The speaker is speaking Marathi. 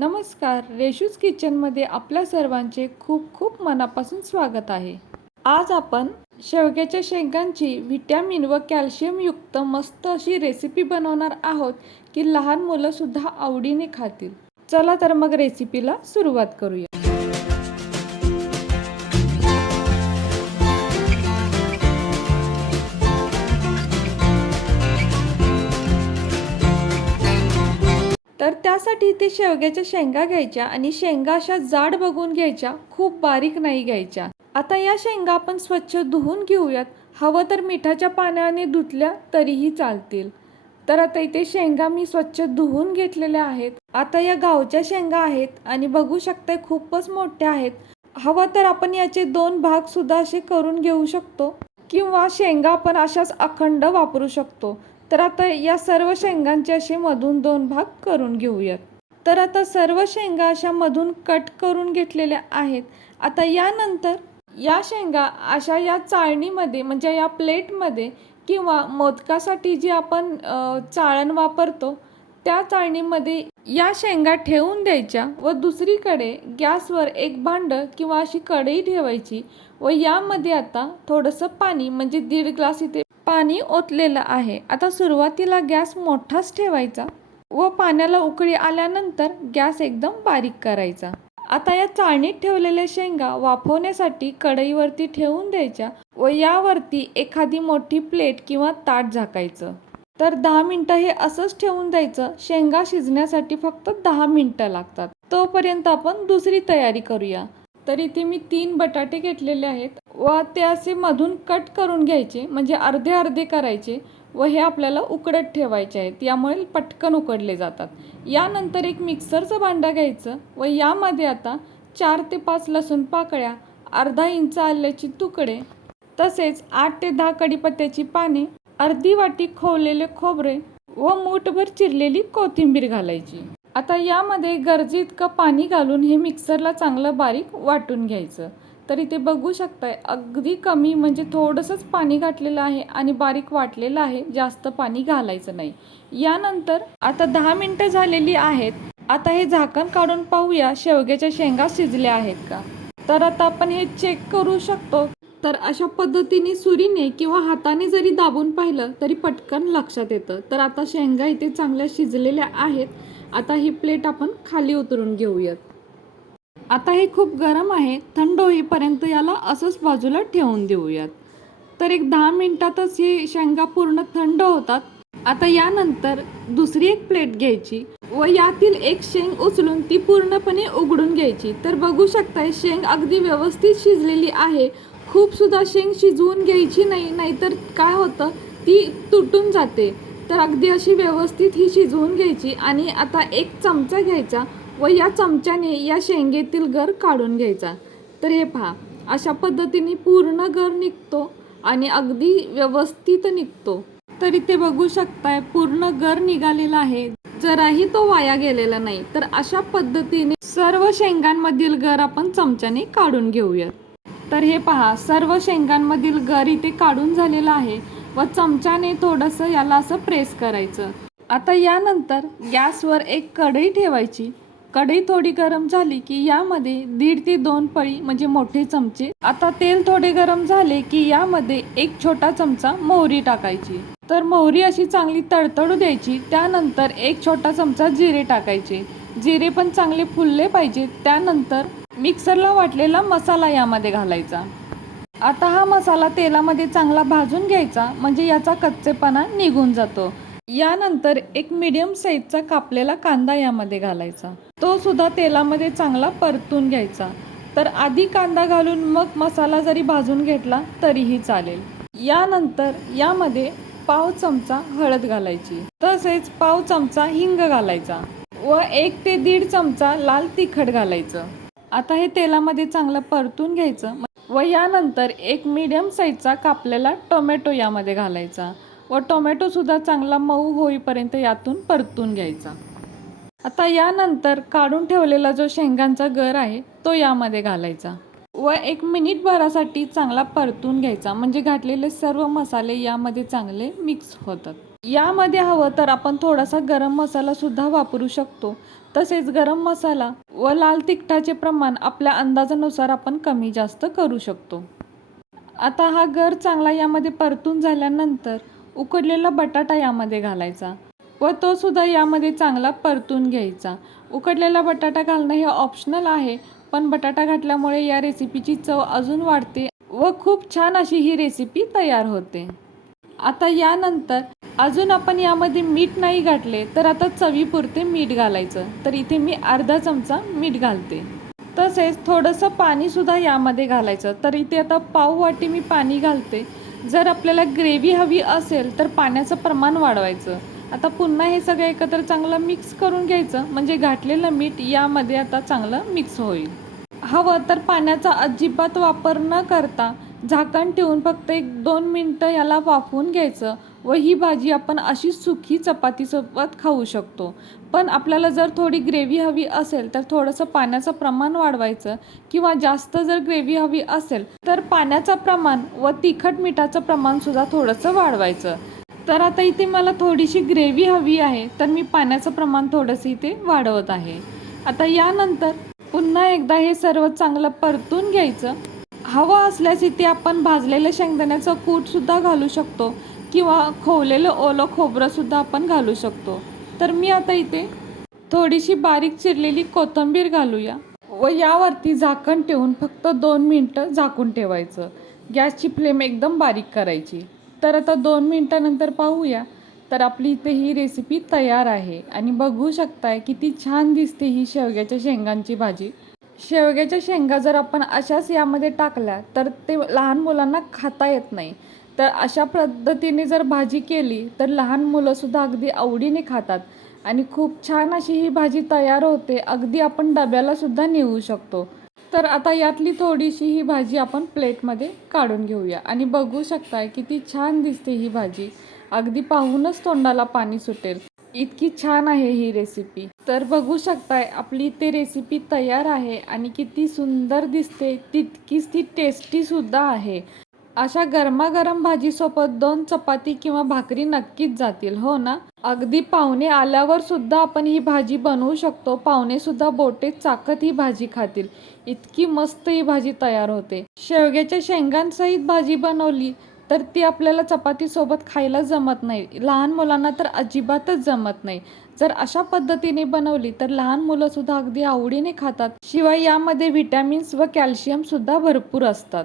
नमस्कार रेशूज किचनमध्ये आपल्या सर्वांचे खूप खूप मनापासून स्वागत आहे. आज आपण शेवग्याच्या शेंगांची व्हिटॅमिन व कॅल्शियमयुक्त मस्त अशी रेसिपी बनवणार आहोत की लहान मुलंसुद्धा आवडीने खातील. चला तर मग रेसिपीला सुरुवात करूया. त्यासाठी इथे शेवग्याच्या शेंगा घ्यायच्या आणि शेंगा अशा जाड बघून घ्यायच्या खूप बारीक नाही घ्यायच्या. आता या शेंगा आपण स्वच्छ धुवून घेऊयात. हवं तर मिठाच्या पाण्याने धुतल्या तरीही चालतील. तर आता इथे शेंगा मी स्वच्छ धुवून घेतलेल्या आहेत. आता या गावच्या शेंगा आहेत आणि बघू शकताय खूपच मोठ्या आहेत. हवं तर आपण याचे दोन भाग सुद्धा असे करून घेऊ शकतो किंवा शेंगा आपण अशाच अखंड वापरू शकतो. तर आता या सर्व शेंगांचे असे मधून दोन भाग करून घेऊयात. तर आता सर्व शेंगा अशा मधून कट करून घेतलेल्या आहेत. आता यानंतर या शेंगा अशा या चाळणीमध्ये म्हणजे या प्लेटमध्ये किंवा मोदकासाठी जी आपण चाळण वापरतो त्या चाळणीमध्ये या शेंगा ठेवून द्यायच्या व दुसरीकडे गॅसवर एक भांड किंवा अशी कढई ठेवायची व यामध्ये आता थोडंसं पाणी म्हणजे दीड ग्लास इथे पाणी ओतलेलं आहे. आता सुरुवातीला गॅस मोठाच ठेवायचा व पाण्याला उकळी आल्यानंतर गॅस एकदम बारीक करायचा. आता या चाळणीत ठेवलेल्या शेंगा वाफवण्यासाठी कढईवरती ठेवून द्यायच्या व यावरती एखादी मोठी प्लेट किंवा ताट झाकायचं. तर दहा मिनटं हे असंच ठेवून द्यायचं. शेंगा शिजण्यासाठी फक्त दहा मिनटं लागतात. तोपर्यंत आपण दुसरी तयारी करूया. तर इथे मी तीन बटाटे घेतलेले आहेत. व ते असे मधून कट करून घ्यायचे म्हणजे अर्धे अर्धे करायचे व हे आपल्याला उकडत ठेवायचे आहेत. यामुळे पटकन उकडले जातात. यानंतर एक मिक्सरचं भांडं घ्यायचं व यामध्ये आता चार ते पाच लसूण पाकळ्या अर्धा इंच आल्याची तुकडे तसेच आठ ते दहा कडीपत्त्याची पाने अर्धी वाटी खोवलेले खोबरे व मूठभर चिरलेली कोथिंबीर घालायची. आता यामध्ये गरजेइतकं पाणी घालून हे मिक्सरला चांगलं बारीक वाटून घ्यायचं. तर इथे बघू शकताय. अगदी कमी म्हणजे थोडंसंच पाणी घातलेलं आहे आणि बारीक वाटलेलं आहे जास्त पाणी घालायचं नाही. यानंतर आता दहा मिनटं झालेली आहेत. आता हे झाकण काढून पाहूया शेवग्याच्या शेंगा शिजल्या आहेत का? तर आता आपण हे चेक करू शकतो. तर अशा पद्धतीने सुरीने किंवा हाताने जरी दाबून पाहिलं तरी पटकन लक्षात येतं. तर आता शेंगा इथे चांगल्या शिजलेल्या आहेत. आता ही प्लेट आपण खाली उतरून घेऊयात. आता हे खूप गरम आहे थंड होईपर्यंत याला असंच बाजूला ठेवून देऊयात. तर एक दहा मिनटातच हे शेंगा पूर्ण थंड होतात. आता यानंतर दुसरी एक प्लेट घ्यायची व यातील एक शेंग उचलून ती पूर्णपणे उघडून घ्यायची. तर बघू शकताय शेंग अगदी व्यवस्थित शिजलेली आहे. खूप सुद्धा शेंग शिजवून घ्यायची नाही नाहीतर काय होतं? ती तुटून जाते. तर अगदी अशी व्यवस्थित ही शिजवून घ्यायची आणि आता एक चमचा घ्यायचा व या चमच्याने या शेंगेतील गर काढून घ्यायचा. तर हे पहा अशा पद्धतीने पूर्ण गर निघतो आणि अगदी व्यवस्थित निघतो. तर इथे बघू शकताय पूर्ण गर निघालेला आहे. जराही तो वाया गेलेला नाही. तर अशा पद्धतीने सर्व शेंगांमधील गर आपण चमच्याने काढून घेऊयात. तर हे पहा सर्व शेंगांमधील गर इथे काढून झालेलं आहे व चमच्याने थोडंसं याला असं प्रेस करायचं. आता यानंतर गॅसवर एक कढई ठेवायची कढई थोडी गरम झाली की यामध्ये दीड ते दोन पळी म्हणजे मोठे चमचे. आता तेल थोडे गरम झाले की यामध्ये एक छोटा चमचा मोहरी टाकायची. तर मोहरी अशी चांगली तडतडू द्यायची त्यानंतर एक छोटा चमचा जिरे टाकायचे. जिरे पण चांगले फुलले पाहिजे त्यानंतर मिक्सरला वाटलेला मसाला यामध्ये घालायचा. आता हा मसाला तेलामध्ये चांगला भाजून घ्यायचा म्हणजे याचा कच्चेपणा निघून जातो. यानंतर एक मीडियम साईजचा कापलेला कांदा यामध्ये घालायचा. तो सुद्धा तेलामध्ये चांगला परतून घ्यायचा. तर आधी कांदा घालून मग मसाला जरी भाजून घेतला तरीही चालेल. यानंतर यामध्ये पाव चमचा हळद घालायची. तसेच पाव चमचा हिंग घालायचा व एक ते दीड चमचा लाल तिखट घालायचं. आता हे तेलामध्ये चांगलं परतून घ्यायचं व यानंतर एक मीडियम साईजचा कापलेला टोमॅटो यामध्ये घालायचा व टोमॅटो सुद्धा चांगला मऊ होईपर्यंत यातून परतून घ्यायचा. आता यानंतर काढून ठेवलेला जो शेंगांचा गर आहे तो यामध्ये घालायचा. व एक मिनिट भरासाठी चांगला परतून घ्यायचा. म्हणजे घातलेले सर्व मसाले यामध्ये चांगले मिक्स होतात. यामध्ये हवं तर आपण थोडासा गरम मसाला सुद्धा वापरू शकतो. तसेच गरम मसाला व लाल तिखटाचे प्रमाण आपल्या अंदाजानुसार आपण कमी जास्त करू शकतो. आता हा गर चांगला यामध्ये परतून झाल्यानंतर उकडलेला बटाटा यामध्ये घालायचा. व तो सुद्धा यामध्ये चांगला परतून घ्यायचा. उकडलेला बटाटा घालणं हे ऑप्शनल आहे पण बटाटा घातल्यामुळे या रेसिपीची चव अजून वाढते व खूप छान अशी ही रेसिपी तयार होते. आता यानंतर अजून आपण यामध्ये मीठ नाही घातले तर आता चवीपुरते मीठ घालायचं. तर इथे मी अर्धा चमचा मीठ घालते. तसेच थोडंसं पाणीसुद्धा यामध्ये घालायचं. तर इथे आता पाव वाटी मी पाणी घालते. जर आपल्याला ग्रेव्ही हवी असेल तर पाण्याचं प्रमाण वाढवायचं. आता पुन्हा हे सगळं एकत्र चांगलं मिक्स करून घ्यायचं. म्हणजे घातलेलं मीठ यामध्ये आता चांगलं मिक्स होईल. हवं तर पाण्याचा अजिबात वापर न करता झाकण ठेवून फक्त एक दोन मिनटं याला वाफवून घ्यायचं व ही भाजी आपण अशी सुखी चपातीसोबत खाऊ शकतो. पण आपल्याला जर थोडी ग्रेव्ही हवी असेल तर थोडंसं पाण्याचं प्रमाण वाढवायचं किंवा जास्त जर ग्रेव्ही हवी असेल तर पाण्याचं प्रमाण व तिखट मिठाचं प्रमाणसुद्धा थोडंसं वाढवायचं. तर आता इथे मला थोडीशी ग्रेव्ही हवी आहे तर मी पाण्याचं प्रमाण थोडंसं इथे वाढवत आहे. आता यानंतर पुन्हा एकदा हे सर्व चांगलं परतून घ्यायचं. हवं असल्यास इथे आपण भाजलेलं शेंगदाण्याचं कूटसुद्धा घालू शकतो किंवा खोवलेलं ओलं खोबरंसुद्धा आपण घालू शकतो. तर मी आता इथे थोडीशी बारीक चिरलेली कोथिंबीर घालूया व यावरती झाकण ठेवून फक्त दोन मिनटं झाकून ठेवायचं. गॅसची फ्लेम एकदम बारीक करायची. तर आता दोन मिनटानंतर पाहूया. तर आपली इथे ही रेसिपी तयार आहे. आणि बघू शकताय किती छान दिसते ही शेवग्याच्या शेंगांची भाजी. शेवग्याच्या शेंगा जर आपण अशाच यामध्ये टाकल्या तर ते लहान मुलांना खाता येत नाही. तर अशा पद्धतीने जर भाजी केली तर लहान मुलंसुद्धा अगदी आवडीने खातात. आणि खूप छान अशी ही भाजी तयार होते. अगदी आपण डब्यालासुद्धा नेऊ शकतो. तर आता यातली थोडीशी ही भाजी आपण प्लेटमध्ये काढून घेऊया. आणि बघू शकताय किती छान दिसते ही भाजी. अगदी पाहूनच तोंडाला पाणी सुटेल. इतकी छान आहे ही रेसिपी तर बघू शकताय आपली ते रेसिपी तयार आहे आणि किती सुंदर दिसते. तितकीच ती टेस्टी सुद्धा आहे. अशा गरमागरम भाजीसोबत दोन चपाती किंवा भाकरी नक्कीच जातील हो ना? अगदी पाहुणे आल्यावर सुद्धा आपण ही भाजी बनवू शकतो. पाहुणे सुद्धा बोटे चाकत ही भाजी खातील. इतकी मस्त ही भाजी तयार होते. शेवग्याच्या शेंगांसहित भाजी बनवली तर ती आपल्याला चपातीसोबत खायला जमत नाही. लहान मुलांना तर अजिबातच जमत नाही. जर अशा पद्धतीने बनवली तर लहान मुलं सुद्धा अगदी आवडीने खातात. शिवाय यामध्ये व्हिटॅमिन्स व कॅल्शियम सुद्धा भरपूर असतात.